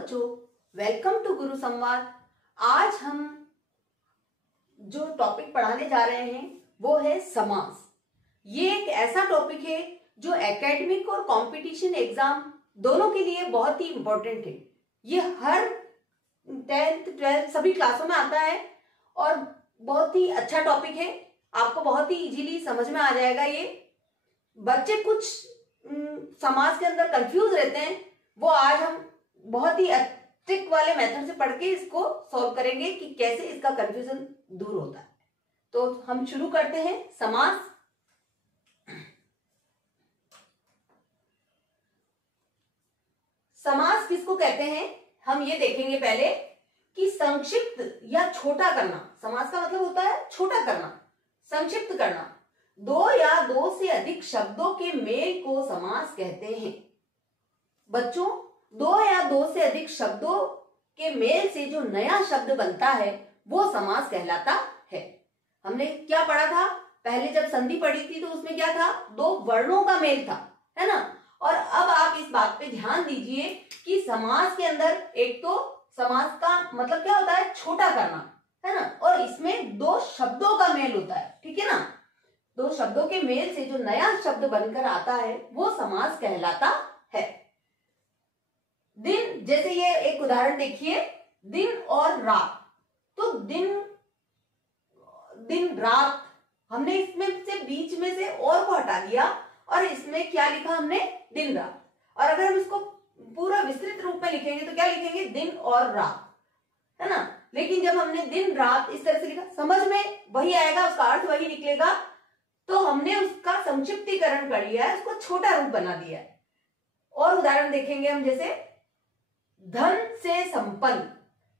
बच्चों, welcome to गुरु संवाद। आज हम जो टॉपिक पढ़ाने जा रहे हैं वो है समास। ये एक ऐसा टॉपिक है जो एकेडमिक और कंपटीशन एग्जाम दोनों के लिए बहुत ही इंपॉर्टेंट है। ये हर 10th 12th सभी क्लासों में आता है और बहुत ही अच्छा टॉपिक है। आपको बहुत ही इजीली समझ में आ जाएगा। ये बच्चे कुछ समास के अंदर कंफ्यूज रहते हैं, वो आज हम बहुत ही ट्रिक वाले मेथड से पढ़ के इसको सॉल्व करेंगे कि कैसे इसका कंफ्यूजन दूर होता है। तो हम शुरू करते हैं। समास। समास किसको कहते हैं हम ये देखेंगे पहले कि संक्षिप्त या छोटा करना। समास का मतलब होता है छोटा करना, संक्षिप्त करना। दो या दो से अधिक शब्दों के मेल को समास कहते हैं। बच्चों, दो या दो से अधिक शब्दों के मेल से जो नया शब्द बनता है वो समास कहलाता है। हमने क्या पढ़ा था पहले जब संधि पढ़ी थी, तो उसमें क्या था, दो वर्णों का मेल था, है ना। और अब आप इस बात पे ध्यान दीजिए कि समास के अंदर एक तो समास का मतलब क्या होता है, छोटा करना, है ना। और इसमें दो शब्दों का मेल होता है, ठीक है ना। दो शब्दों के मेल से जो नया शब्द बनकर आता है वो समास कहलाता है। दिन, जैसे ये एक उदाहरण देखिए, दिन और रात। तो दिन, दिन रात, हमने इसमें से बीच में से और को हटा दिया और इसमें क्या लिखा हमने, दिन रात। और अगर हम इसको पूरा विस्तृत रूप में लिखेंगे तो क्या लिखेंगे, दिन और रात, है ना। लेकिन जब हमने दिन रात इस तरह से लिखा, समझ में वही आएगा, उसका अर्थ वही निकलेगा, तो हमने उसका संक्षिप्तीकरण कर लिया है, उसको छोटा रूप बना दिया है। और उदाहरण देखेंगे हम, जैसे धन से संपन्न,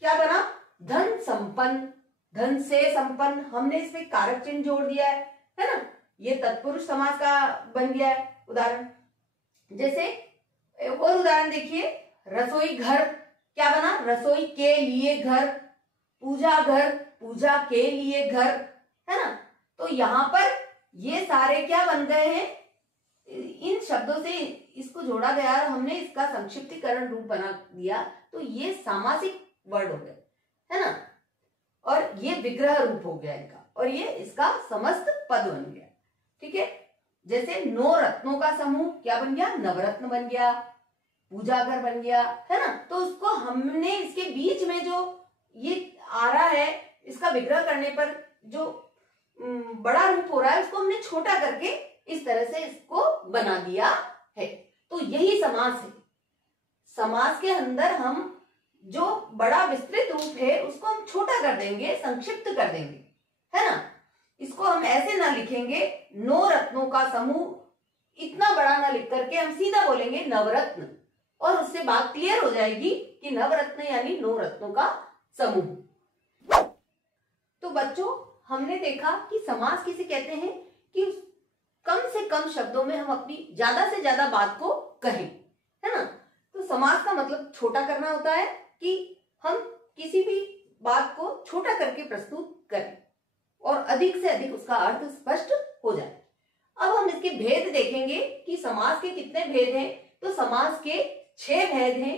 क्या बना, धन संपन्न। धन से संपन्न, हमने इसमें कारक चिन्ह जोड़ दिया है ना। ये तत्पुरुष समास का बन गया है उदाहरण। जैसे और उदाहरण देखिए, रसोई घर, क्या बना, रसोई के लिए घर। पूजा घर, पूजा के लिए घर, है ना। तो यहां पर ये सारे क्या बन गए हैं, इन शब्दों से इसको जोड़ा गया और हमने इसका संक्षिप्तीकरण रूप बना दिया, तो ये सामासिक वर्ड हो गए, है ना। और ये विग्रह रूप हो गया इनका, और ये इसका समस्त पद बन गया, ठीक है। जैसे नौ रत्नों का समूह क्या बन गया, नवरत्न बन गया, पूजा घर बन गया, है ना। तो उसको हमने इसके बीच में जो ये आ रहा है, इसका विग्रह करने पर जो बड़ा रूप हो रहा है, उसको हमने छोटा करके इस तरह से इसको बना दिया है। तो यही समास है। समास के अंदर हम जो बड़ा विस्तृत रूप है उसको हम छोटा कर देंगे, संक्षिप्त कर देंगे, है ना। इसको हम ऐसे ना लिखेंगे, नौ रत्नों का समूह, इतना बड़ा ना लिख करके हम सीधा बोलेंगे नवरत्न, और उससे बात क्लियर हो जाएगी कि नवरत्न यानी नौ रत्नों का समूह। तो बच्चों, हमने देखा कि समास किसे कहते हैं कि कम से कम शब्दों में हम अपनी ज्यादा से ज्यादा बात को कहें, है ना। तो समास का मतलब छोटा करना होता है कि हम किसी भी बात को छोटा करके प्रस्तुत करें और अधिक से अधिक उसका अर्थ स्पष्ट हो जाए। अब हम इसके भेद देखेंगे कि समास के कितने भेद हैं। तो समास के 6 भेद हैं।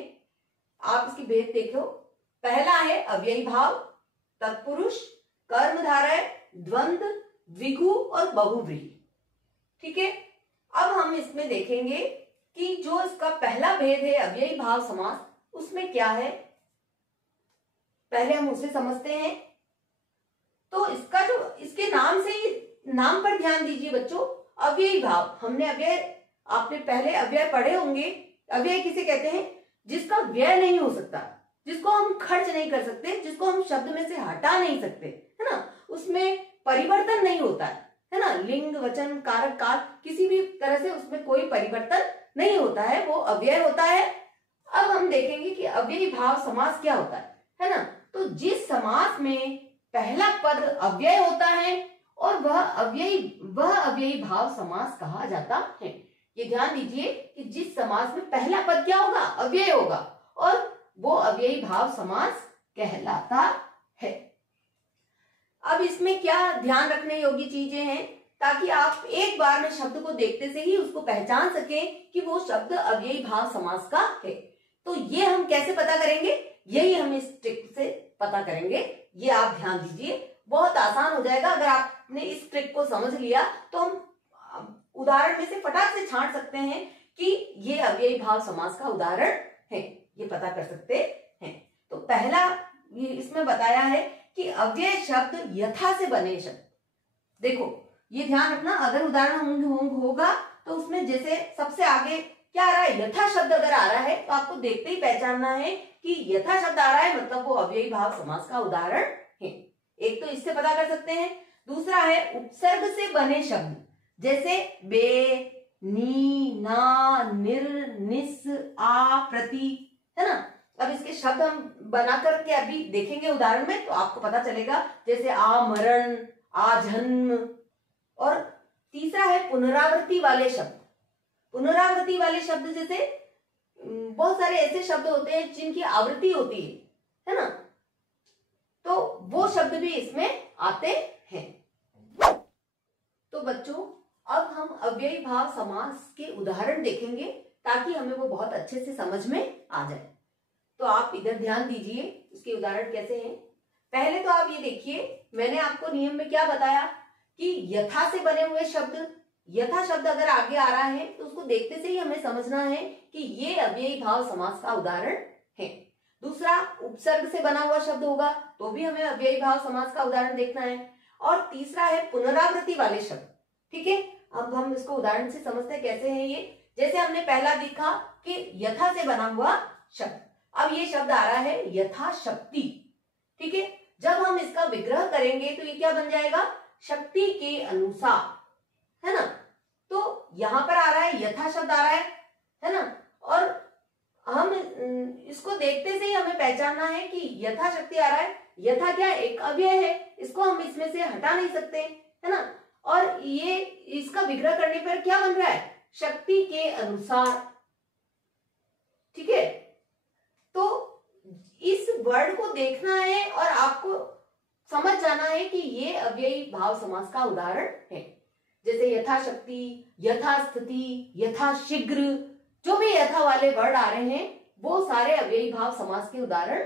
आप इसकी भेद देखो। पहला है अव्ययी भाव, तत्पुरुष, कर्मधारय, द्वंद्व, द्विगु और बहुव्रीहि, ठीक है। अब हम इसमें देखेंगे कि जो इसका पहला भेद है अव्ययी भाव समास, उसमें क्या है, पहले हम उसे समझते हैं। तो इसका जो, इसके नाम से ही, नाम पर ध्यान दीजिए बच्चों, अव्ययी भाव। हमने अव्यय, आपने पहले अव्यय पढ़े होंगे। अव्यय किसे कहते हैं, जिसका व्यय नहीं हो सकता, जिसको हम खर्च नहीं कर सकते, जिसको हम शब्द में से हटा नहीं सकते, है ना। उसमें परिवर्तन नहीं होता है ना। लिंग, वचन, कारक, काल, किसी भी तरह से उसमें कोई परिवर्तन नहीं होता है, वो अव्यय होता है। अब हम देखेंगे कि अव्ययी भाव समास क्या होता है ना। तो जिस समास में पहला पद अव्यय होता है और वह अव्ययी भाव समास कहा जाता है। ये ध्यान दीजिए कि जिस समास में पहला पद क्या होगा, अव्यय होगा, और वो अव्ययी भाव समास कहलाता है। अब इसमें क्या ध्यान रखने योग्य चीजें हैं, ताकि आप एक बार में शब्द को देखते से ही उसको पहचान सकें कि वो शब्द अव्ययी भाव समास का है। तो ये हम कैसे पता करेंगे, यही हम इस ट्रिक से पता करेंगे। ये आप ध्यान दीजिए, बहुत आसान हो जाएगा। अगर आपने इस ट्रिक को समझ लिया तो हम उदाहरण में से फटाक से छांट सकते हैं कि ये अव्ययी भाव समास का उदाहरण है, ये पता कर सकते हैं। तो पहला ये इसमें बताया है कि अव्यय शब्द यथा से बने शब्द। देखो ये ध्यान रखना, अगर उदाहरण होगा तो उसमें जैसे सबसे आगे क्या आ रहा है, यथा शब्द अगर आ रहा है तो आपको देखते ही पहचानना है कि यथा शब्द आ रहा है मतलब वो अव्ययी भाव समास का उदाहरण है। एक तो इससे पता कर सकते हैं। दूसरा है उपसर्ग से बने शब्द, जैसे बे, नी, ना, निर, निस, आ, प्रति, है ना। अब इसके शब्द हम बना करके अभी देखेंगे उदाहरण में, तो आपको पता चलेगा। जैसे आमरण, आजन्म। और तीसरा है पुनरावृत्ति वाले शब्द। पुनरावृत्ति वाले शब्द जैसे बहुत सारे ऐसे शब्द होते हैं जिनकी आवृत्ति होती है ना, तो वो शब्द भी इसमें आते हैं। तो बच्चों अब हम अव्ययी भाव समास के उदाहरण देखेंगे ताकि हमें वो बहुत अच्छे से समझ में आ जाए। तो आप इधर ध्यान दीजिए, उसके उदाहरण कैसे हैं। पहले तो आप ये देखिए, मैंने आपको नियम में क्या बताया कि यथा से बने हुए शब्द, यथा शब्द अगर आगे आ रहा है तो उसको देखते से ही हमें समझना है कि ये अव्ययी भाव समास का उदाहरण है। दूसरा, उपसर्ग से बना हुआ शब्द होगा तो भी हमें अव्ययी भाव समास का उदाहरण देखना है। और तीसरा है पुनरावृत्ति वाले शब्द। ठीक है, अब हम इसको उदाहरण से समझते हैं कैसे है ये। जैसे हमने पहला देखा कि यथा से बना हुआ शब्द, अब ये शब्द आ रहा है यथाशक्ति। ठीक है, जब हम इसका विग्रह करेंगे तो ये क्या बन जाएगा, शक्ति के अनुसार, है ना। तो यहां पर आ रहा है यथा शब्द आ रहा है ना। और हम इसको देखते से ही हमें पहचानना है कि यथा शक्ति आ रहा है। यथा क्या, एक अव्यय है, इसको हम इसमें से हटा नहीं सकते, है ना। और ये इसका विग्रह करने पर क्या बन रहा है, शक्ति के अनुसार। ठीक है, तो इस वर्ड को देखना है और आपको समझ जाना है कि ये अव्ययी भाव समास का उदाहरण है। जैसे यथाशक्ति, यथास्थिति, यथाशीघ्र, जो भी यथा वाले वर्ड आ रहे हैं वो सारे अव्ययी भाव समास के उदाहरण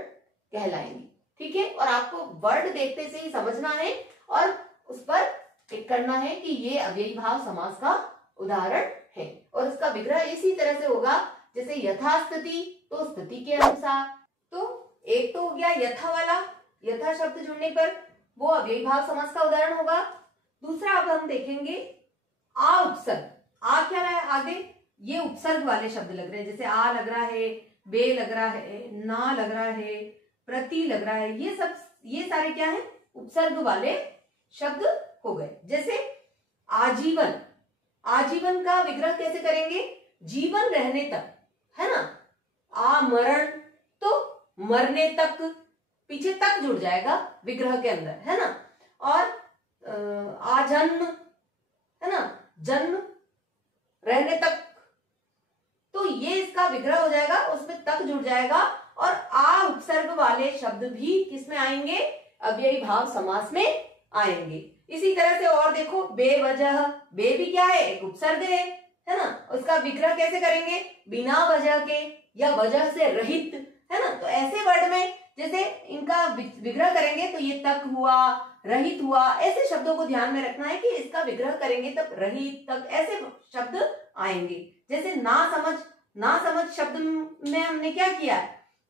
कहलाएंगे। ठीक है, और आपको वर्ड देखते से ही समझना है और उस पर टिक करना है कि ये अव्ययी भाव समास का उदाहरण है। और इसका विग्रह इसी तरह से होगा, जैसे यथास्थिति तो स्थिति के अनुसार। तो एक तो हो गया यथा वाला, यथा शब्द जुड़ने पर वो अव्ययी भाव समास का उदाहरण होगा। दूसरा अब हम देखेंगे आ उपसर्ग। आ क्या रहा है आगे, ये उपसर्ग वाले शब्द लग रहे हैं, जैसे आ लग रहा है, बे लग रहा है, ना लग रहा है, प्रति लग रहा है, ये सारे क्या है, उपसर्ग वाले शब्द हो गए। जैसे आजीवन, आजीवन का विग्रह कैसे करेंगे, जीवन रहने तक, है ना। आमरण तो मरने तक, पीछे तक जुड़ जाएगा विग्रह के अंदर, है ना। और आजन्म, है ना, जन्म रहने तक, तो ये इसका विग्रह हो जाएगा, उसमें तक जुड़ जाएगा। और आ उपसर्ग वाले शब्द भी किसमें आएंगे, अव्ययी भाव समास में आएंगे। इसी तरह से और देखो, बेवजह, बे भी क्या है, एक उपसर्ग है ना। उसका विग्रह कैसे करेंगे, बिना वजह के या वजह से रहित, है ना। तो ऐसे वर्ड में जैसे इनका विग्रह करेंगे तो ये तक हुआ, रहित हुआ, ऐसे शब्दों को ध्यान में रखना है कि इसका विग्रह करेंगे तब रहित, तक, ऐसे शब्द आएंगे। जैसे ना समझ, ना समझ शब्द में हमने क्या किया,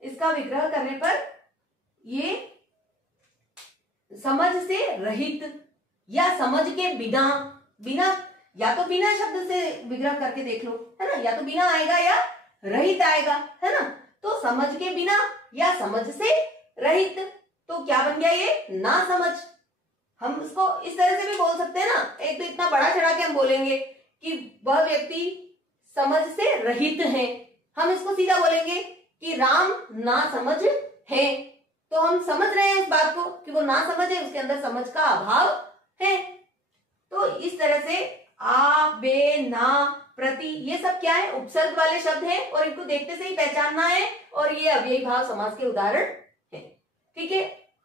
इसका विग्रह करने पर ये समझ से रहित या समझ के बिना, बिना या तो बिना शब्द से विग्रह करके देख लो, है ना, या तो बिना आएगा या रहित आएगा, है ना। तो समझ के बिना या समझ से रहित, तो क्या बन गया ये, ना समझ। हम इसको इस तरह से भी बोल सकते हैं ना, एक तो इतना बड़ा चढ़ा के हम बोलेंगे कि वह व्यक्ति समझ से रहित है, हम इसको सीधा बोलेंगे कि राम ना समझ है। तो हम समझ रहे हैं उस बात को कि वो ना समझ है, उसके अंदर समझ का अभाव है। तो इस तरह से आ, बे, ना, प्रति, ये सब क्या है, उपसर्ग वाले शब्द हैं और इनको देखते से ही पहचानना है, और ये अव्ययी भाव समास के उदाहरण है। ठीक है,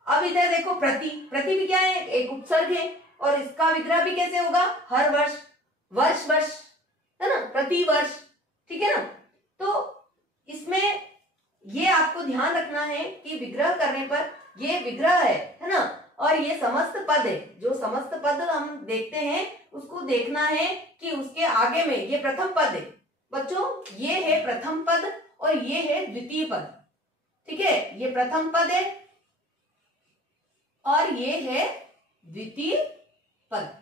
अब इधर देखो प्रति, प्रति भी क्या है, एक उपसर्ग है और इसका विग्रह भी कैसे होगा, हर वर्ष, वर्ष वर्ष, है ना, प्रति वर्ष। ठीक है ना। तो इसमें आपको ध्यान रखना है कि विग्रह करने पर ये विग्रह है ना, और ये समस्त पद है। जो समस्त पद हम देखते हैं उसको देखना है कि उसके आगे में ये प्रथम पद है बच्चों, ये है प्रथम पद और ये है द्वितीय पद। ठीक है, ये प्रथम पद है और ये है द्वितीय पद।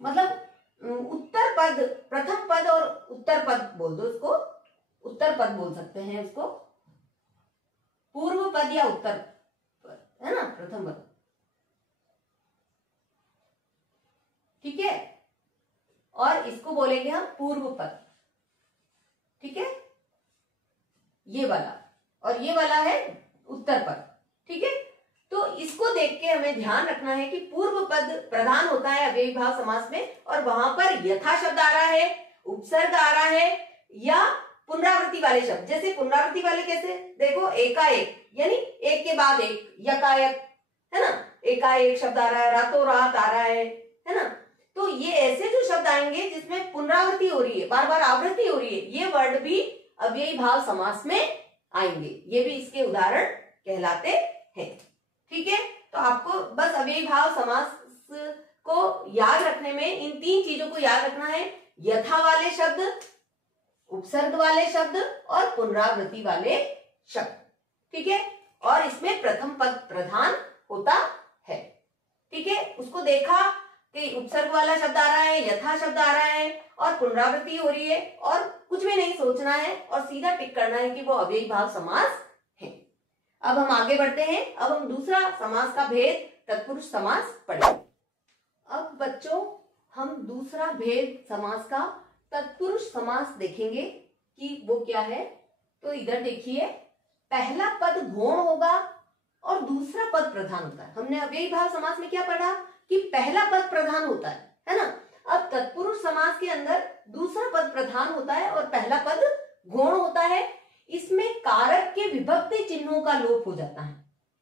मतलब उत्तर पद, प्रथम पद और उत्तर पद बोल दो उसको, उत्तर पद बोल सकते हैं उसको, पूर्व पद या उत्तर पद, है ना, प्रथम पद। ठीक है, और इसको बोलेंगे हम पूर्व पद। ठीक है, ये वाला, और ये वाला है उत्तर पद। ठीक है, तो इसको देख के हमें ध्यान रखना है कि पूर्व पद प्रधान होता है अव्ययी भाव समास में, और वहां पर यथा शब्द आ रहा है, उपसर्ग आ रहा है, या पुनरावृत्ति वाले शब्द। जैसे पुनरावृत्ति वाले कैसे, देखो एकाएक, यानी एक के बाद एक, यकायक, है ना, एकाएक शब्द आ रहा है, रातों रात आ रहा है ना। तो ये ऐसे जो शब्द आएंगे जिसमें पुनरावृत्ति हो रही है, बार बार आवृत्ति हो रही है, ये वर्ड भी अव्ययी भाव समास में आएंगे। ये भी इसके उदाहरण कहलाते हैं। ठीक है, तो आपको बस अव्ययी भाव समास को याद रखने में इन तीन चीजों को याद रखना है, यथा वाले शब्द, उपसर्ग वाले शब्द और पुनरावृत्ति वाले शब्द। ठीक है, और इसमें प्रथम पद प्रधान होता है। ठीक है, उसको देखा कि उपसर्ग वाला शब्द आ रहा है, यथा शब्द आ रहा है और पुनरावृत्ति हो रही है, और कुछ भी नहीं सोचना है और सीधा टिक करना है कि वो अव्ययी भाव समास है। अब हम आगे बढ़ते हैं। अब हम दूसरा समास का भेद तत्पुरुष समास पढ़ेंगे। अब बच्चों हम दूसरा भेद समास का तत्पुरुष समास देखेंगे कि वो क्या है। तो इधर देखिए, पहला पद गौण होगा और दूसरा पद प्रधान होता है। हमने अव्ययी भाव समास में क्या पढ़ा कि पहला पद प्रधान होता है ना। अब तत्पुरुष समास के अंदर दूसरा पद प्रधान होता है और पहला पद गौण होता है। इसमें कारक के विभक्ति चिन्हों का लोप हो जाता है।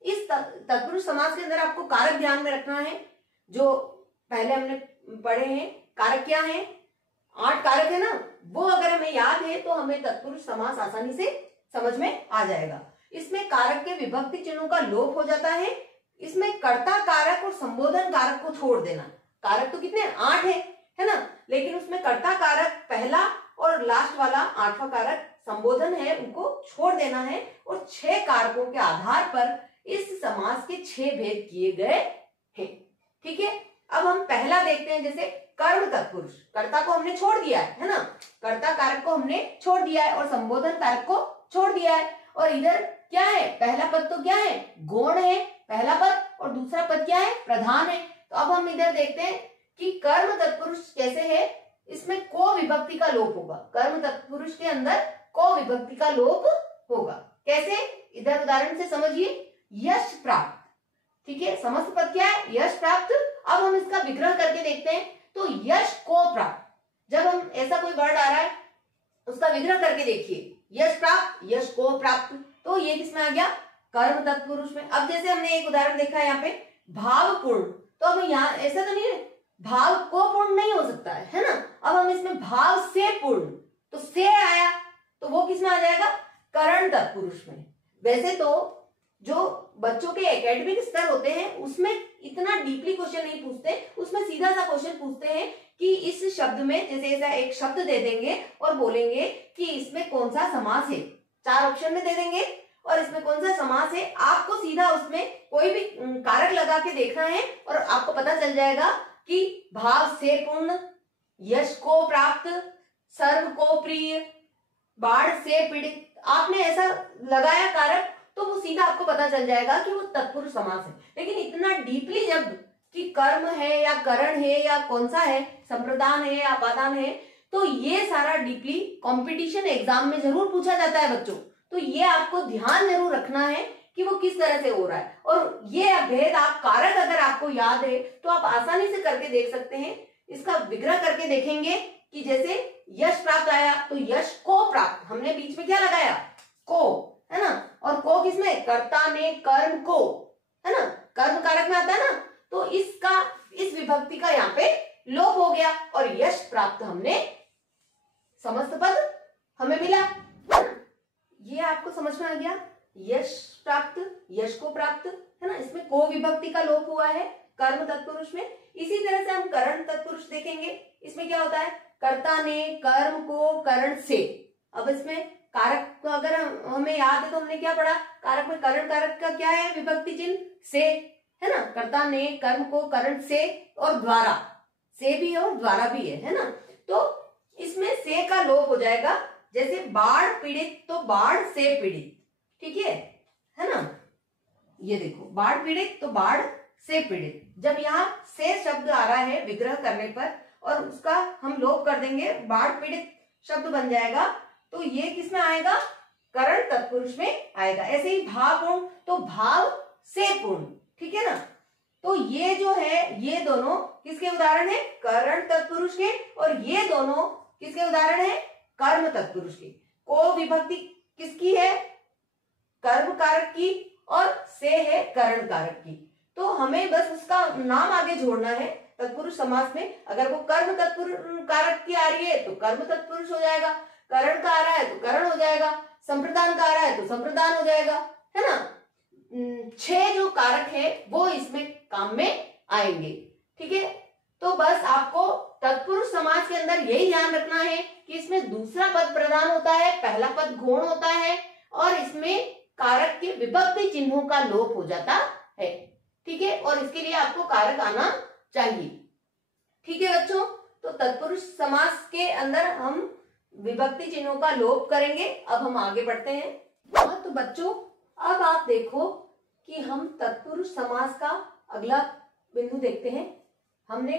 इस तत्पुरुष समास के अंदर आपको कारक ध्यान में रखना है, जो पहले हमने पढ़े हैं। कारक क्या है, 8 कारक है ना, वो अगर हमें याद है तो हमें तत्पुरुष समास आसानी से समझ में आ जाएगा। इसमें कारक के विभक्ति चिन्हों का लोप हो जाता है। इसमें कर्ता कारक और संबोधन कारक को छोड़ देना। कारक तो कितने 8 है ना, लेकिन उसमें कर्ता कारक पहला और लास्ट वाला 8वां कारक संबोधन है, उनको छोड़ देना है, और 6 कारकों के आधार पर इस समास के 6 भेद किए गए हैं। ठीक है, अब हम पहला देखते हैं। जैसे कर्म तत्पुरुष, कर्ता को हमने छोड़ दिया है ना, कर्ता कारक को हमने छोड़ दिया है और संबोधन कारक को छोड़ दिया है। और इधर क्या है, पहला पद तो क्या है, गौण है पहला पद, और दूसरा पद क्या है, प्रधान है। तो अब हम इधर देखते हैं कि कर्म तत्पुरुष कैसे है। इसमें को विभक्ति का लोप होगा। कर्म तत्पुरुष के अंदर को विभक्ति का लोप होगा। कैसे, इधर उदाहरण से समझिए। यश प्राप्त, ठीक है, समस्त पद क्या है, यश प्राप्त। अब हम इसका विग्रह करके देखते हैं। तो यश को प्राप्त, जब हम ऐसा कोई वर्ड आ रहा है उसका विग्रह करके देखिए। यश प्राप्त, यश को प्राप्त, तो ये किसमें आ गया, कर्म तत्पुरुष में। अब जैसे हमने एक उदाहरण देखा है यहाँ पे, भावपूर्ण, तो अब यहाँ ऐसा तो नहीं है, भाव को पूर्ण नहीं हो सकता है ना। अब हम इसमें भाव से पूर्ण, तो से आया तो वो किसमें आ जाएगा, करण तत्पुरुष में। वैसे तो जो बच्चों के एकेडमिक स्तर होते हैं उसमें इतना डीपली क्वेश्चन नहीं पूछते, उसमें सीधा सा क्वेश्चन पूछते हैं कि इस शब्द में, जैसे ऐसा एक शब्द दे देंगे और बोलेंगे कि इसमें कौन सा समास है, 4 ऑप्शन में दे देंगे और इसमें कौन सा समास है। आपको सीधा उसमें कोई भी कारक लगा के देखना है और आपको पता चल जाएगा कि भाव से पूर्ण, यश को प्राप्त, सर्व को प्रिय, बाढ़ से पीड़ित। आपने ऐसा लगाया कारक तो वो सीधा आपको पता चल जाएगा कि वो तत्पुरुष समास है। लेकिन इतना डीपली जब कि कर्म है या करण है या कौन सा है, संप्रदान है या अपादान है, तो ये सारा डीपली कंपटीशन एग्जाम में जरूर पूछा जाता है बच्चों। तो ये आपको ध्यान जरूर रखना है कि वो किस तरह से हो रहा है। और ये भेद आप कारक अगर आपको याद है तो आप आसानी से करके देख सकते हैं। इसका विग्रह करके देखेंगे कि जैसे यश प्राप्त आया तो यश को प्राप्त, हमने बीच में क्या लगाया, को, है ना। और को किसमें, कर्ता ने कर्म को, है ना, कर्म कारक में आता है ना। तो इसका, इस विभक्ति का यहाँ पे लोप हो गया और यश प्राप्त हमने समस्त पद हमें मिला। ये आपको समझ में आ गया, यश प्राप्त, यश को प्राप्त, है ना। इसमें को विभक्ति का लोप हुआ है कर्म तत्पुरुष में। इसी तरह से हम करण तत्पुरुष देखेंगे। इसमें क्या होता है, कर्ता ने कर्म को करण से, अब इसमें कारक अगर हमें याद है तो हमने क्या पढ़ा, कारक में करण कारक का क्या है, विभक्ति चिन्ह से, है ना। कर्ता ने कर्म को करण से और द्वारा, से भी है और द्वारा भी है ना। तो इसमें से का लोप हो जाएगा, जैसे बाढ़ पीड़ित तो बाढ़ से पीड़ित, ठीक है ना। ये देखो बाढ़ पीड़ित तो बाढ़ से पीड़ित, जब यहाँ से शब्द आ रहा है विग्रह करने पर और उसका हम लोप कर देंगे, बाढ़ पीड़ित शब्द बन जाएगा, तो ये किसमें आएगा, करण तत्पुरुष में आएगा। ऐसे ही भाव पूर्ण तो भाव से पूर्ण, ठीक है ना। तो ये जो है, ये दोनों किसके उदाहरण है, करण तत्पुरुष के, और ये दोनों किसके उदाहरण है, कर्म तत्पुरुष के। को विभक्ति किसकी है, कर्म कारक की, और से है करण कारक की। तो हमें बस उसका नाम आगे जोड़ना है तत्पुरुष समास में। अगर वो कर्म तत्पुरुष कारक की आ रही है तो कर्म तत्पुरुष हो जाएगा, करण का आ रहा है तो करण हो जाएगा, संप्रदान का आ रहा है तो संप्रदान हो जाएगा, है ना। 6 जो कारक है वो इसमें काम में आएंगे, ठीक है। तो बस आपको तत्पुरुष समास के अंदर यही ध्यान रखना है कि इसमें दूसरा पद प्रधान होता है, पहला पद गौण होता है, और इसमें कारक के विभक्ति चिन्हों का लोप हो जाता है, ठीक है। और इसके लिए आपको कारक आना चाहिए, ठीक है बच्चों। तो तत्पुरुष समास के अंदर हम विभक्ति चिन्हों का लोप करेंगे। अब हम आगे बढ़ते हैं। हाँ तो बच्चों अब आप देखो कि हम तत्पुरुष समास का अगला बिंदु देखते हैं। हमने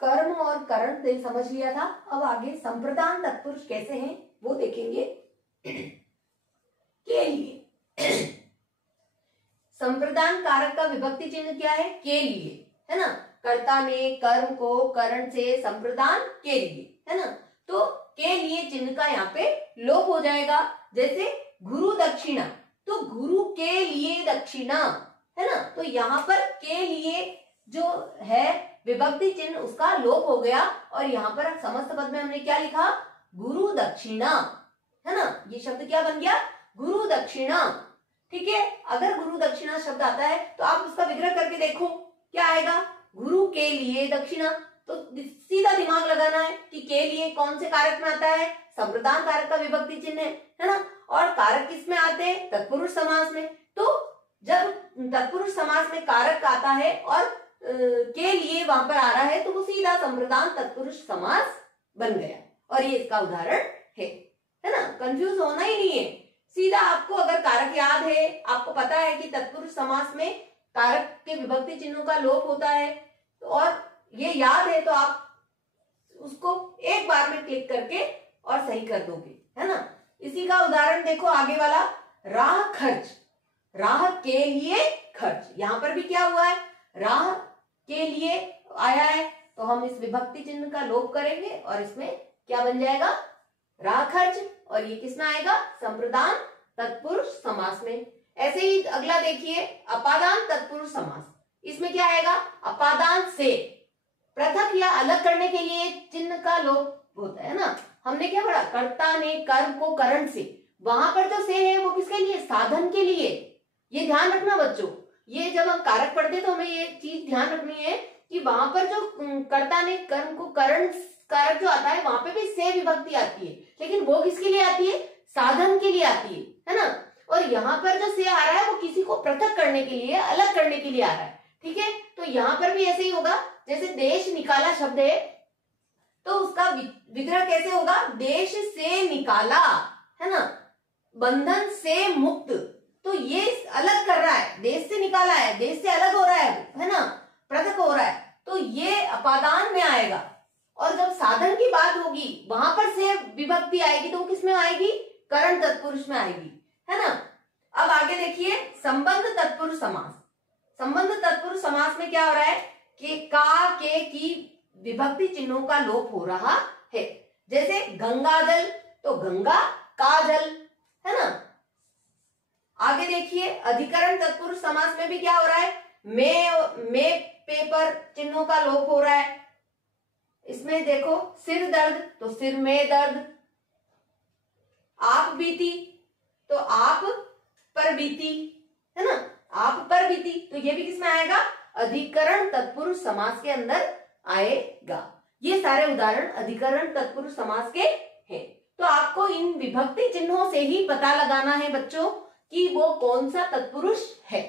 कर्म और करण समझ लिया था, अब आगे संप्रदान तत्पुरुष कैसे हैं वो देखेंगे। के लिए संप्रदान कारक का विभक्ति चिन्ह क्या है, के लिए, है ना। कर्ता ने कर्म को करण से संप्रदान के लिए, है ना। तो के लिए चिन्ह का यहाँ पे लोप हो जाएगा, जैसे गुरु दक्षिणा, तो गुरु के लिए दक्षिणा, है ना। तो यहाँ पर के लिए जो है विभक्ति चिन्ह उसका लोप हो गया, और यहाँ पर समस्त पद में हमने क्या लिखा, गुरु दक्षिणा, है ना। ये शब्द क्या बन गया, गुरु दक्षिणा, ठीक है। अगर गुरु दक्षिणा शब्द आता है तो आप उसका विग्रह करके देखो क्या आएगा, गुरु के लिए दक्षिणा। तो सीधा दिमाग लगाना है कि के लिए कौन से कारक में आता है, संप्रदान कारक का विभक्ति चिन्ह है ना। और कारक किसमें आते हैं, तत्पुरुष समास में। तो जब तत्पुरुष समास में कारक आता है और के लिए वहां पर आ रहा है तो वो सीधा संप्रदान तत्पुरुष समास बन गया, और ये इसका उदाहरण है ना। कंफ्यूज होना ही नहीं है, सीधा आपको अगर कारक याद है, आपको पता है कि तत्पुरुष समास में कारक के विभक्ति चिन्हों का लोप होता है, और ये याद है तो आप उसको एक बार में क्लिक करके और सही कर दोगे, है ना। इसी का उदाहरण देखो आगे वाला, राह खर्च, राह के लिए खर्च। यहां पर भी क्या हुआ है, राह के लिए आया है, तो हम इस विभक्ति चिन्ह का लोप करेंगे और इसमें क्या बन जाएगा, राह खर्च, और ये किसमें आएगा, संप्रदान तत्पुरुष समास में। ऐसे ही अगला देखिए, अपादान तत्पुरुष समास। इसमें क्या आएगा, अपादान से, पृथक या अलग करने के लिए चिन्ह का लोप होता है ना। हमने क्या पढ़ा, कर्ता ने कर्म को करण से, वहां पर जो से है वो किसके लिए, साधन के लिए। ये ध्यान रखना बच्चों, ये जब हम कारक पढ़ते तो हमें ये चीज ध्यान रखनी है कि वहां पर जो कर्ता ने कर्म को करण कारक जो आता है वहां पे भी से विभक्ति आती है, लेकिन वो किसके लिए आती है, साधन के लिए आती है ना। और यहाँ पर जो से आ रहा है वो किसी को पृथक करने के लिए, अलग करने के लिए आ रहा है, ठीक है। तो यहाँ पर भी ऐसे ही होगा, जैसे देश निकाला शब्द है तो उसका विग्रह कैसे होगा, देश से निकाला, है ना, बंधन से मुक्त। तो ये अलग कर रहा है, देश से निकाला है, देश से अलग हो रहा है ना, पृथक हो रहा है, तो ये अपादान में आएगा। और जब साधन की बात होगी वहां पर से विभक्ति आएगी तो वो किसमें आएगी, करण तत्पुरुष में आएगी, है ना। अब आगे देखिए, संबंध तत्पुरुष समास। संबंध तत्पुरुष समास में क्या हो रहा है कि का के की विभक्ति चिन्हों का लोप हो रहा है। जैसे गंगा जल, तो गंगा का जल, है ना। आगे देखिए, अधिकरण तत्पुरुष समास में भी क्या हो रहा है, में पेपर चिन्हों का लोप हो रहा है। इसमें देखो सिर दर्द तो सिर में दर्द, आप बीती तो आप पर बीती, है ना, आप पर बीती, तो ये भी किसमें आएगा, अधिकरण तत्पुरुष समास के अंदर आएगा। ये सारे उदाहरण अधिकरण तत्पुरुष समास के हैं। तो आपको इन विभक्ति चिन्हों से ही पता लगाना है बच्चों कि वो कौन सा तत्पुरुष है,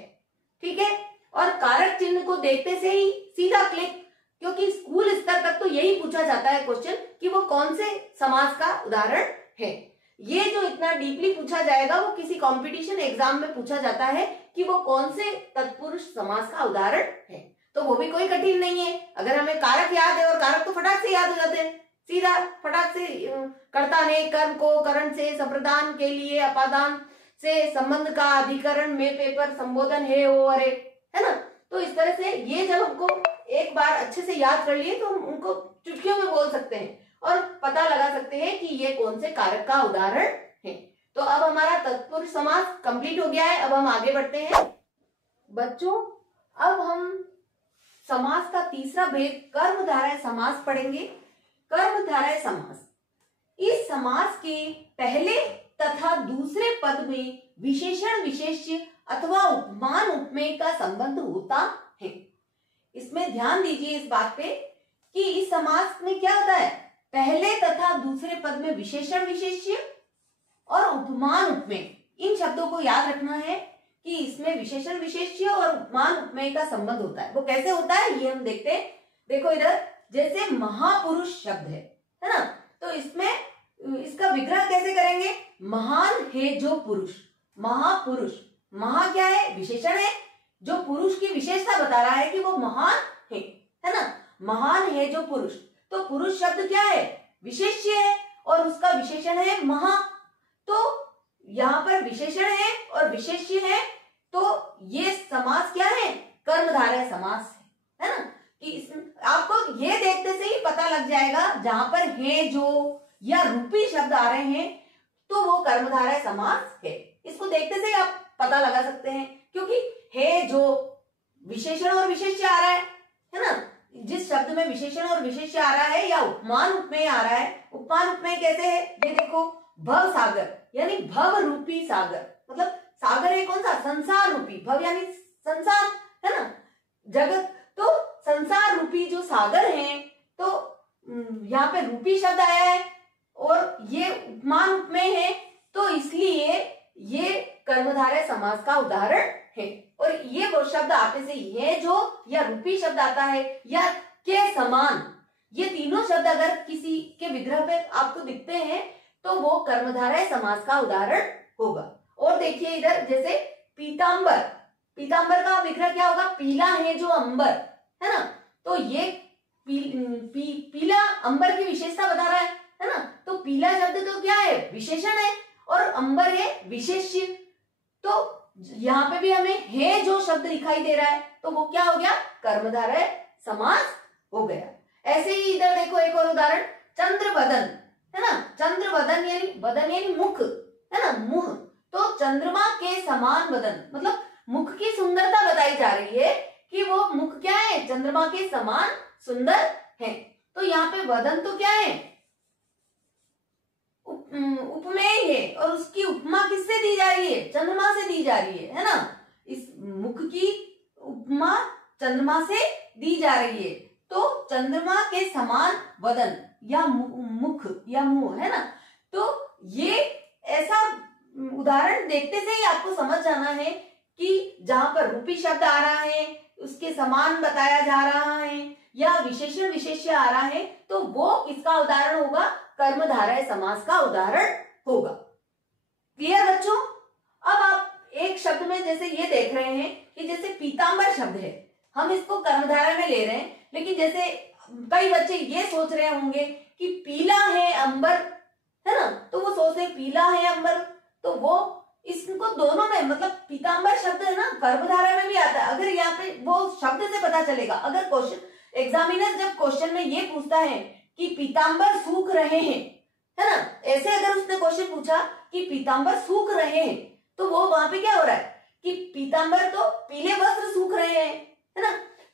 ठीक है। और कारक चिन्ह को देखते से ही सीधा क्लिक, क्योंकि स्कूल स्तर तक तो यही पूछा जाता है क्वेश्चन कि वो कौन से समास का उदाहरण है। ये जो इतना डीपली पूछा जाएगा वो किसी कंपटीशन एग्जाम में पूछा जाता है कि वो कौन से तत्पुरुष समास का उदाहरण है। तो वो भी कोई कठिन नहीं है, अगर हमें कारक याद है, और कारक तो फटाक से याद हो जाते हैं, सीधा फटाक से कर्ता ने कर्म को करण से संप्रदान के लिए अपादान से संबंध का अधिकरण में पेपर संबोधन है वो अरे, है ना। तो इस तरह से ये जब हमको एक बार अच्छे से याद कर लिए तो हम उनको चुटकियों में बोल सकते हैं और पता लगा सकते हैं कि ये कौन से कारक का उदाहरण है। तो अब हमारा तत्पुरुष समास कंप्लीट हो गया है। अब हम आगे बढ़ते हैं बच्चों। अब हम समास का तीसरा भेद कर्मधारय समास पढ़ेंगे। कर्मधारय समास, इस समास के पहले तथा दूसरे पद में विशेषण विशेष्य अथवा उपमान उपमेय का संबंध होता है। इसमें ध्यान दीजिए इस बात पे कि इस समास में क्या होता है, पहले तथा दूसरे पद में विशेषण विशेष्य और उपमान उपमेय, इन शब्दों को याद रखना है कि इसमें विशेषण विशेष्य और उपमान उपमेय का संबंध होता है। वो कैसे होता है ये हम देखते हैं। देखो इधर, जैसे महापुरुष शब्द है ना, तो इसमें इसका विग्रह कैसे करेंगे, महान है जो पुरुष, महापुरुष, महा क्या है, विशेषण है, जो पुरुष की विशेषता बता रहा है कि वो महान है ना, महान है जो पुरुष। तो पुरुष शब्द क्या है, विशेष्य है और उसका विशेषण है महा। तो यहाँ पर विशेषण है और विशेष्य है, तो ये समास क्या है, कर्मधारय समास है ना। कि आपको ये देखते से ही पता लग जाएगा, जहां पर है जो या रूपी शब्द आ रहे हैं तो वो कर्मधारय समास है। इसको देखते से ही आप पता लगा सकते हैं, क्योंकि है जो विशेषण और विशेष्य आ रहा है ना। जिस शब्द में विशेषण और विशेष्य आ रहा है या उपमान उपमेय आ रहा है, उपमान उपमेय कैसे है, ये देखो, भव सागर यानी भव रूपी सागर, मतलब सागर है कौन सा, संसार रूपी, भव यानी संसार है ना, जगत, तो संसार रूपी जो सागर है, तो यहाँ पे रूपी शब्द आया है और ये उपमान उपमेय है, तो इसलिए ये कर्मधारय समास का उदाहरण है। और ये वो शब्द आते से ये जो या रूपी शब्द आता है या के समान, ये तीनों शब्द अगर किसी के विग्रह पे आपको दिखते हैं तो वो कर्मधारय समास का उदाहरण होगा। और देखिए इधर, जैसे पीतांबर, पीतांबर का विग्रह क्या होगा, पीला है जो अंबर, है ना। तो ये पीला अंबर की विशेषता बता रहा है ना। तो पीला शब्द तो क्या है, विशेषण है, और अंबर है विशेष्य। तो यहाँ पे भी हमें है जो शब्द दिखाई दे रहा है, तो वो क्या हो गया, कर्मधारय समास हो गया। ऐसे ही इधर देखो एक और उदाहरण, चंद्रवदन, है ना। चंद्रवदन यानी बदन यानी मुख, है ना, मुख। तो चंद्रमा के समान बदन, मतलब मुख की सुंदरता बताई जा रही है कि वो मुख क्या है, चंद्रमा के समान सुंदर है। तो यहाँ पे वदन तो क्या है, उपमेय है, और उसकी उपमा किससे दी जा रही है, चंद्रमा से दी जा रही है ना। इस मुख की उपमा चंद्रमा से दी जा रही है। तो चंद्रमा के समान वदन या मुख या मुंह, है ना। तो ये ऐसा उदाहरण देखते से ही आपको समझ जाना है कि जहां पर रूपी शब्द आ रहा है, उसके समान बताया जा रहा है, या विशेषण विशेष्य आ रहा है, तो वो इसका उदाहरण होगा, कर्मधारय समास का उदाहरण होगा। क्लियर बच्चों। अब आप एक शब्द में जैसे ये देख रहे हैं कि जैसे पीतांबर शब्द है, हम इसको कर्मधारय में ले रहे हैं, लेकिन जैसे कई बच्चे ये सोच रहे होंगे कि पीला है अंबर, है ना, तो वो सोचते हैं पीला है अंबर, तो वो इसको दोनों में, मतलब पीतांबर शब्द है ना, कर्मधारय में भी आता है। अगर यहाँ पे वो शब्द से पता चलेगा, अगर क्वेश्चन एग्जामिनर जब क्वेश्चन में ये पूछता है कि पीतांबर सूख रहे हैं, है ना, ऐसे अगर उसने क्वेश्चन पूछा कि पीतांबर सूख रहे हैं, तो वो वहां पे क्या हो रहा है कि पीतांबर तो पीले वस्त्र सूख रहे हैं, है ना।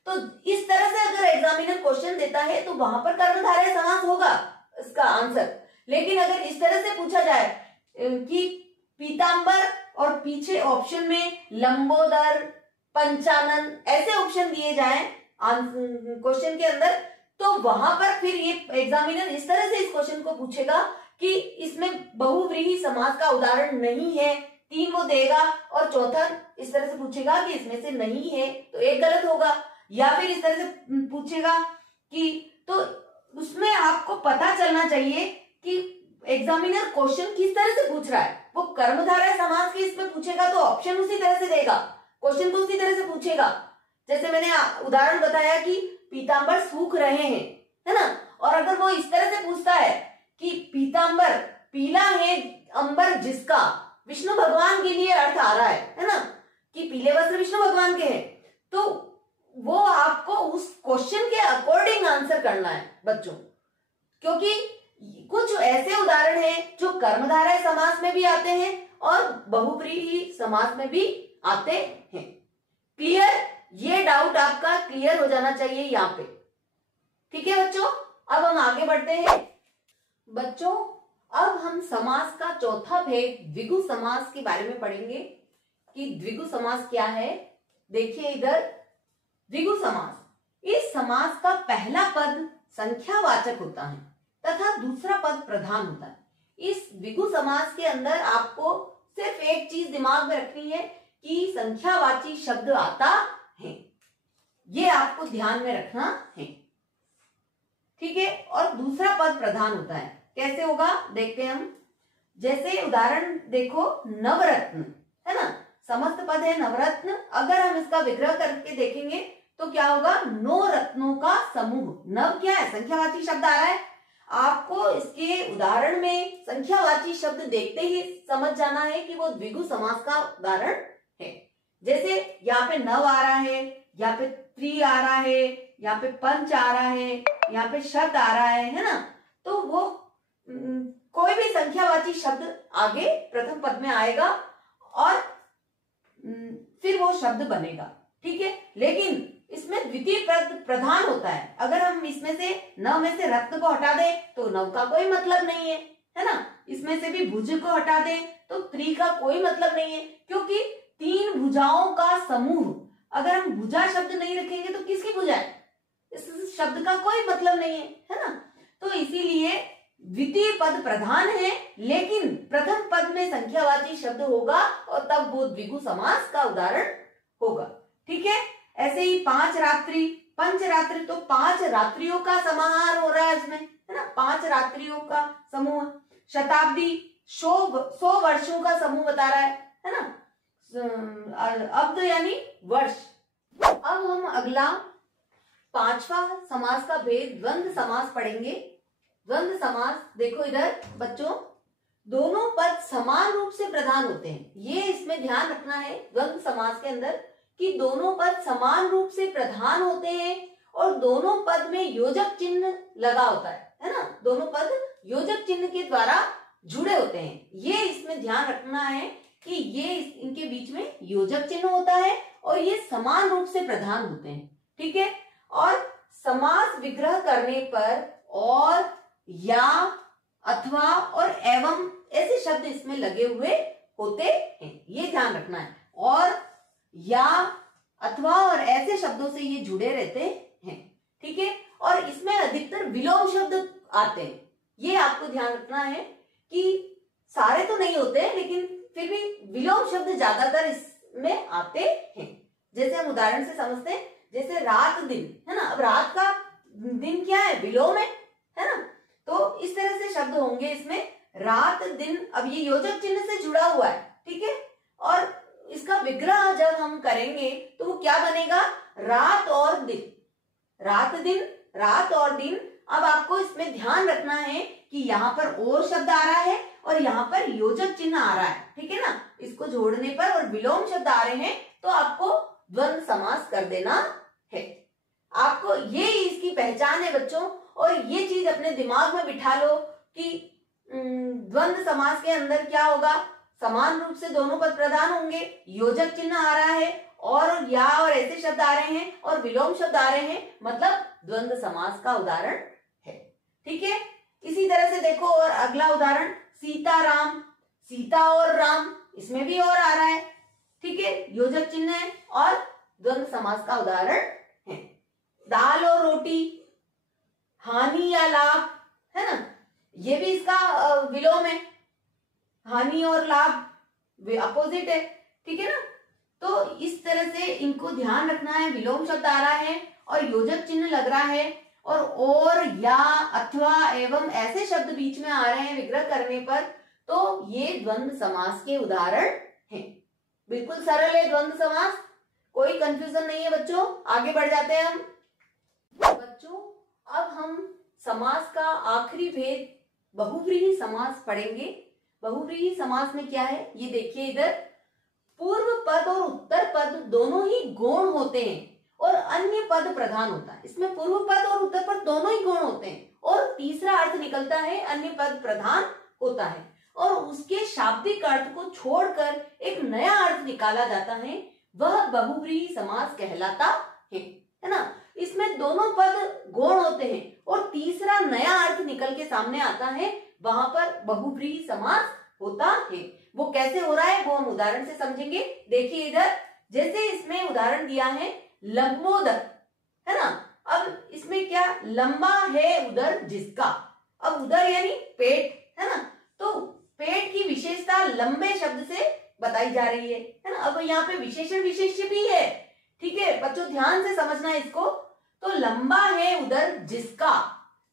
तो इस तरह से अगर एग्जामिनर क्वेश्चन देता है तो वहां पर कर्मधारय समास होगा इसका आंसर। लेकिन अगर इस तरह से पूछा जाए कि पीतांबर और पीछे ऑप्शन में लंबोदर, पंचानन ऐसे ऑप्शन दिए जाएं क्वेश्चन के अंदर, तो वहां पर फिर ये एग्जामिनर इस तरह से इस क्वेश्चन को पूछेगा कि इसमें बहुव्रीहि समास का उदाहरण नहीं है, 3 वो देगा, और चौथा इस तरह से पूछेगा कि इसमें से नहीं है तो एक गलत होगा। या फिर इस तरह से पूछेगा कि, तो उसमें आपको पता चलना चाहिए कि एग्जामिनर क्वेश्चन किस तरह से पूछ रहा है। वो कर्मधारय समास के इसमें पूछेगा तो ऑप्शन उसी तरह से देगा, क्वेश्चन को उसी तरह से पूछेगा। जैसे मैंने उदाहरण बताया कि पीतांबर सूख रहे हैं, है ना, और अगर वो इस तरह से पूछता है कि पीतांबर पीला है अंबर जिसका, विष्णु भगवान के लिए अर्थ आ रहा है ना, कि पीले वस्त्र विष्णु भगवान के हैं, तो वो आपको उस क्वेश्चन के अकॉर्डिंग आंसर करना है बच्चों। क्योंकि कुछ ऐसे उदाहरण हैं जो कर्मधारय समास में भी आते हैं और बहुव्रीहि समास में भी आते हैं। क्लियर? ये डाउट आपका क्लियर हो जाना चाहिए यहाँ पे। ठीक है बच्चों, अब हम आगे बढ़ते हैं। बच्चों अब हम समास का चौथा भेद द्विगु समास के बारे में पढ़ेंगे कि द्विगु समास क्या है। देखिए इधर, द्विगु समास, इस समास का पहला पद संख्यावाचक होता है तथा दूसरा पद प्रधान होता है। इस द्विगु समास के अंदर आपको सिर्फ एक चीज दिमाग में रखनी है कि संख्यावाची शब्द आता है, ये आपको ध्यान में रखना है। ठीक है, और दूसरा पद प्रधान होता है। कैसे होगा देखते हैं हम। जैसे उदाहरण देखो, नवरत्न है ना, समस्त पद है नवरत्न। अगर हम इसका विग्रह करके देखेंगे तो क्या होगा, 9 रत्नों का समूह। नव क्या है, संख्यावाची शब्द आ रहा है। आपको इसके उदाहरण में संख्यावाची शब्द देखते ही समझ जाना है कि वो द्विगु समास का उदाहरण है। जैसे यहाँ पे नव आ रहा है, यहाँ पे त्रि आ रहा है, यहाँ पे पंच आ रहा है, यहाँ पे शत आ रहा है ना, तो वो कोई भी संख्यावाची शब्द आगे प्रथम पद में आएगा और फिर वो शब्द बनेगा। ठीक है, लेकिन इसमें द्वितीय पद प्रधान होता है। अगर हम इसमें से नव में से रत्न को हटा दें तो नव का कोई मतलब नहीं है ना। इसमें से भी भुज को हटा दें तो त्रि का कोई मतलब नहीं है, क्योंकि 3 भुजाओं का समूह, अगर हम भुजा शब्द नहीं रखेंगे तो किसकी भुजा है, इस शब्द का कोई मतलब नहीं है ना। तो इसीलिए द्वितीय पद प्रधान है, लेकिन प्रथम पद में संख्यावाची शब्द होगा और तब वो द्विगु समास का उदाहरण होगा। ठीक है, ऐसे ही 5 रात्रि, पंचरात्रि, तो 5 रात्रियों का समाहार हो रहा है इसमें, है ना, 5 रात्रियों का समूह। शताब्दी 100 वर्षों का समूह बता रहा है ना, अब्द यानी वर्ष। अब हम अगला 5वां समास का भेद द्वंद्व समास पढ़ेंगे। द्वंद्व समास देखो इधर बच्चों, दोनों पद समान रूप से प्रधान होते हैं। ये इसमें ध्यान रखना है द्वंद्व समास के अंदर कि दोनों पद समान रूप से प्रधान होते हैं और दोनों पद में योजक चिन्ह लगा होता है ना, दोनों पद योजक चिन्ह के द्वारा जुड़े होते हैं। ये इसमें ध्यान रखना है कि ये इनके बीच में योजक चिन्ह होता है और ये समान रूप से प्रधान होते हैं। ठीक है, और समास विग्रह करने पर और, या, अथवा और एवं ऐसे शब्द इसमें लगे हुए होते हैं, ये ध्यान रखना है। और, या, अथवा और ऐसे शब्दों से ये जुड़े रहते हैं। ठीक है, और इसमें अधिकतर विलोम शब्द आते हैं, ये आपको ध्यान रखना है कि सारे तो नहीं होते लेकिन फिर भी विलोम शब्द ज्यादातर इसमें आते हैं। जैसे हम उदाहरण से समझते हैं, जैसे रात दिन है ना, अब रात का दिन क्या है, विलोम है ना, तो इस तरह से शब्द होंगे इसमें, रात दिन। अब ये योजक चिन्ह से जुड़ा हुआ है। ठीक है, और इसका विग्रह जब हम करेंगे तो वो क्या बनेगा, रात और दिन, रात दिन, रात और दिन। अब आपको इसमें ध्यान रखना है कि यहाँ पर और शब्द आ रहा है और यहाँ पर योजक चिन्ह आ रहा है। ठीक है ना, इसको जोड़ने पर और विलोम शब्द आ रहे हैं तो आपको द्वंद्व समास कर देना है। आपको ये इसकी पहचान है बच्चों, और ये चीज अपने दिमाग में बिठा लो कि द्वंद्व समास के अंदर क्या होगा, समान रूप से दोनों पद प्रधान होंगे, योजक चिन्ह आ रहा है और या और ऐसे शब्द आ रहे हैं और विलोम शब्द आ रहे हैं, मतलब द्वंद्व समास का उदाहरण है। ठीक है, इसी तरह से देखो और अगला उदाहरण सीता राम, सीता और राम, इसमें भी और आ रहा है। ठीक है, योजक चिन्ह है और द्वंद्व समास का उदाहरण है। दाल और रोटी, हानि या लाभ, है ना, ये भी इसका विलोम है। हानि और लाभ अपोजिट है। ठीक है ना, तो इस तरह से इनको ध्यान रखना है। विलोम शब्द आ रहा है और योजक चिन्ह लग रहा है और या अथवा एवं ऐसे शब्द बीच में आ रहे हैं विग्रह करने पर, तो ये द्वंद्व समास के उदाहरण हैं। बिल्कुल सरल है द्वंद्व समास, कोई कंफ्यूजन नहीं है बच्चों। आगे बढ़ जाते हैं हम बच्चों। अब हम समास का आखिरी भेद बहुव्रीहि समास पढ़ेंगे। बहुव्रीहि समास में क्या है ये देखिए, इधर पूर्व पद और उत्तर पद दोनों ही गौण होते हैं और अन्य पद प्रधान होता है। इसमें पूर्व पद और उत्तर पद दोनों ही गौण होते हैं और तीसरा अर्थ निकलता है अन्य पद प्रधान होता है और उसके शाब्दिक अर्थ को छोड़कर एक नया अर्थ निकाला जाता है, वह बहुव्रीहि समास कहलाता है ना। इसमें दोनों पद गौण होते हैं और तीसरा नया अर्थ निकल के सामने आता है, वहां पर बहुव्रीहि समास होता है। वो कैसे हो रहा है वो हम उदाहरण से समझेंगे। देखिए इधर, जैसे इसमें उदाहरण दिया है लंबोदर, है ना। अब इसमें क्या, लंबा है उदर जिसका, अब उदर यानी पेट, है ना, तो पेट की विशेषता लंबे शब्द से बताई जा रही है ना। अब यहाँ पे विशेषण विशेष्य भी है। ठीक है बच्चों, ध्यान से समझना इसको। तो लंबा है उदर जिसका,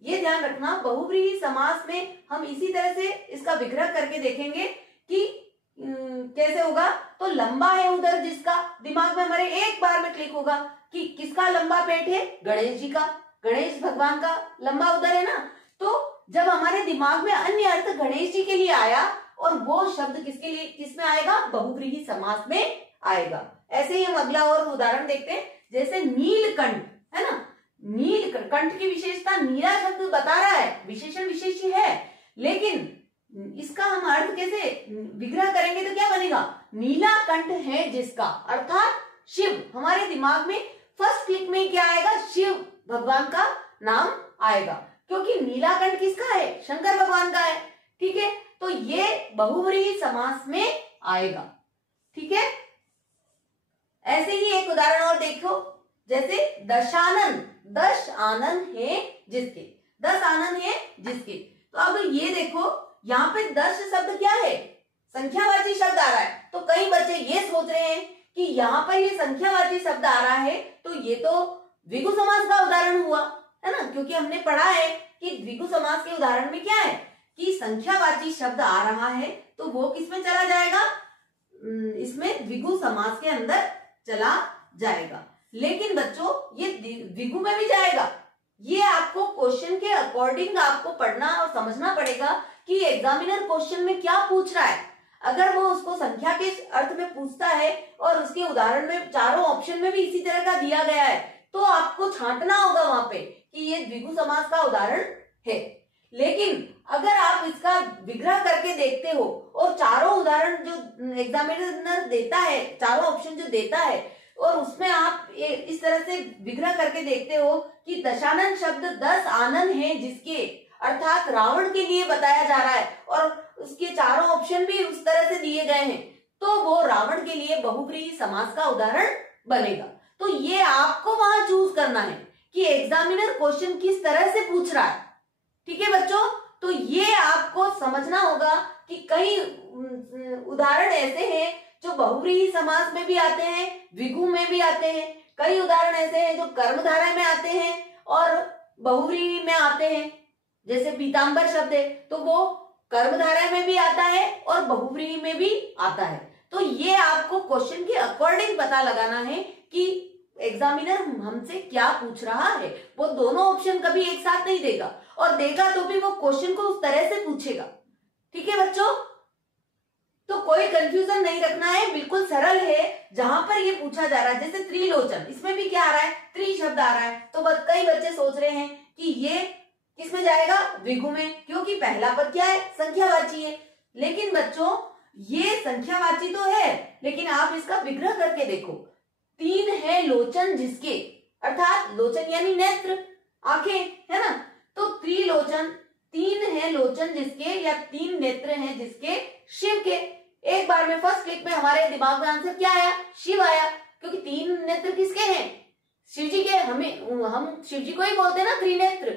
ये ध्यान रखना। बहुव्रीहि समास में हम इसी तरह से इसका विग्रह करके देखेंगे कि कैसे होगा। तो लंबा है उदर जिसका, दिमाग में हमारे एक बार में क्लिक होगा कि किसका लंबा पेट है, गणेश जी का, गणेश भगवान का लंबा उदर है ना। तो जब हमारे दिमाग में अन्य अर्थ गणेश जी के लिए आया और वो शब्द किसके लिए, किसमें आएगा, बहुव्रीहि समास में आएगा। ऐसे ही हम अगला और उदाहरण देखते हैं, जैसे नीलकंठ, है ना। नीलकंठ की विशेषता नीला शब्द बता रहा है, विशेषण विशेष्य है, लेकिन इसका हम अर्थ कैसे विग्रह करेंगे तो क्या बनेगा, नीला कंठ है जिसका, अर्थात शिव। हमारे दिमाग में फर्स्ट क्लिक में क्या आएगा, शिव भगवान का नाम आएगा, क्योंकि नीला कंठ किसका है, शंकर भगवान का है। ठीक है, तो ये बहुव्रीहि समास में आएगा। ठीक है, ऐसे ही एक उदाहरण और देखो, जैसे दशानन, 10 आनन है जिसके, 10 आनन है जिसके। तो अब ये देखो यहाँ पे 10 शब्द क्या है, संख्यावाची शब्द आ रहा है। तो कई बच्चे ये सोच रहे हैं कि यहाँ पर ये संख्यावाची शब्द आ रहा है तो ये तो द्विगु समास का उदाहरण हुआ, है ना, क्योंकि हमने पढ़ा है कि द्विगु समास के उदाहरण में क्या है कि संख्यावाची शब्द आ रहा है तो वो किसमें चला जाएगा, इसमें द्विगु समास के अंदर चला जाएगा। लेकिन बच्चों ये द्विगु में भी जाएगा। ये आपको क्वेश्चन के अकॉर्डिंग आपको पढ़ना और समझना पड़ेगा कि एग्जामिनर क्वेश्चन में क्या पूछ रहा है। अगर वो उसको संख्या के अर्थ में पूछता है और उसके उदाहरण में चारों ऑप्शन में भी इसी तरह का दिया गया है तो आपको छांटना होगा वहां पे कि ये द्विगु समास का उदाहरण है। लेकिन अगर आप इसका विग्रह करके देखते हो और चारों उदाहरण जो एग्जामिनर देता है, चारों ऑप्शन जो देता है, और उसमें आप इस तरह से विग्रह करके देखते हो कि दशानन शब्द 10 आनन है जिसके, अर्थात रावण के लिए बताया जा रहा है और उसके चारों ऑप्शन भी उस तरह से दिए गए हैं, तो वो रावण के लिए बहुव्रीहि समास का उदाहरण बनेगा। तो ये आपको वहां चूज करना है कि एग्जामिनर क्वेश्चन किस तरह से पूछ रहा है। ठीक है बच्चों, तो ये आपको समझना होगा कि कई उदाहरण ऐसे हैं जो बहुव्रीहि समास में भी आते हैं, द्विगु में भी आते हैं। कई उदाहरण ऐसे हैं जो कर्मधारय में आते हैं और बहुव्रीहि में आते हैं। जैसे पीतांबर शब्द है तो वो कर्मधारय में भी आता है और बहुव्रीहि में भी आता है। तो ये आपको क्वेश्चन के अकॉर्डिंग पता लगाना है कि एग्जामिनर हमसे क्या पूछ रहा है। वो दोनों ऑप्शन कभी एक साथ नहीं देगा और देगा तो भी वो क्वेश्चन को उस तरह से पूछेगा। ठीक है बच्चों, तो कोई कंफ्यूजन नहीं रखना है, बिल्कुल सरल है। जहां पर ये पूछा जा रहा है जैसे त्रिलोचन, इसमें भी क्या आ रहा है, त्रि शब्द आ रहा है, तो कई बच्चे सोच रहे हैं कि ये किसमें जाएगा, द्विगु में, क्योंकि पहला पद क्या है, संख्यावाची है। लेकिन बच्चों ये संख्यावाची तो है, लेकिन आप इसका विग्रह करके देखो, तीन है लोचन जिसके, अर्थात लोचन यानी नेत्र, आंखें, है ना। तो त्रिलोचन, तीन है लोचन जिसके या तीन नेत्र हैं जिसके, शिव के। एक बार में फर्स्ट क्लिक में हमारे दिमाग में आंसर क्या आया, शिव आया, क्योंकि तीन नेत्र किसके हैं, शिव जी के। हम शिव जी को ही बोलते हैं ना त्रिनेत्र।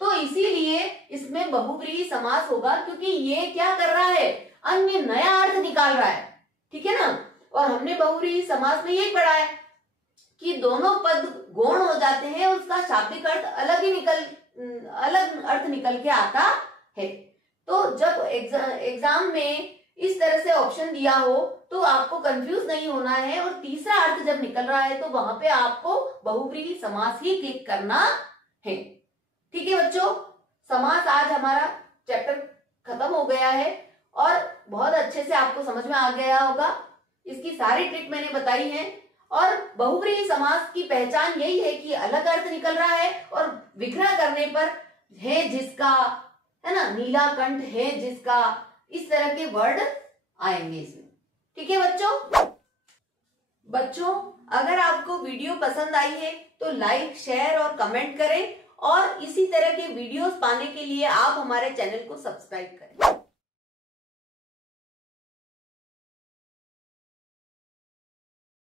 तो इसीलिए इसमें बहुव्रीहि समास होगा, क्योंकि ये क्या कर रहा है, अन्य नया अर्थ निकाल रहा है, ठीक है ना। और हमने बहुव्रीहि समास में यही पढ़ा है कि दोनों पद गौण हो जाते हैं, उसका शाब्दिक अर्थ अलग अर्थ निकल के आता है। तो जब एग्जाम में इस तरह से ऑप्शन दिया हो तो आपको कंफ्यूज नहीं होना है, और तीसरा अर्थ जब निकल रहा है तो वहां पे आपको बहुव्रीहि समास ही क्लिक करना है। ठीक है बच्चों, समास आज हमारा चैप्टर खत्म हो गया है और बहुत अच्छे से आपको समझ में आ गया होगा। इसकी सारी ट्रिक मैंने बताई है। और बहुव्रीहि समास की पहचान यही है कि अलग अर्थ निकल रहा है और विग्रह करने पर है जिसका, है ना, नीला कंठ है जिसका, इस तरह के वर्ड आएंगे इसमें। ठीक है बच्चों, अगर आपको वीडियो पसंद आई है तो लाइक, शेयर और कमेंट करें, और इसी तरह के वीडियोस पाने के लिए आप हमारे चैनल को सब्सक्राइब करें।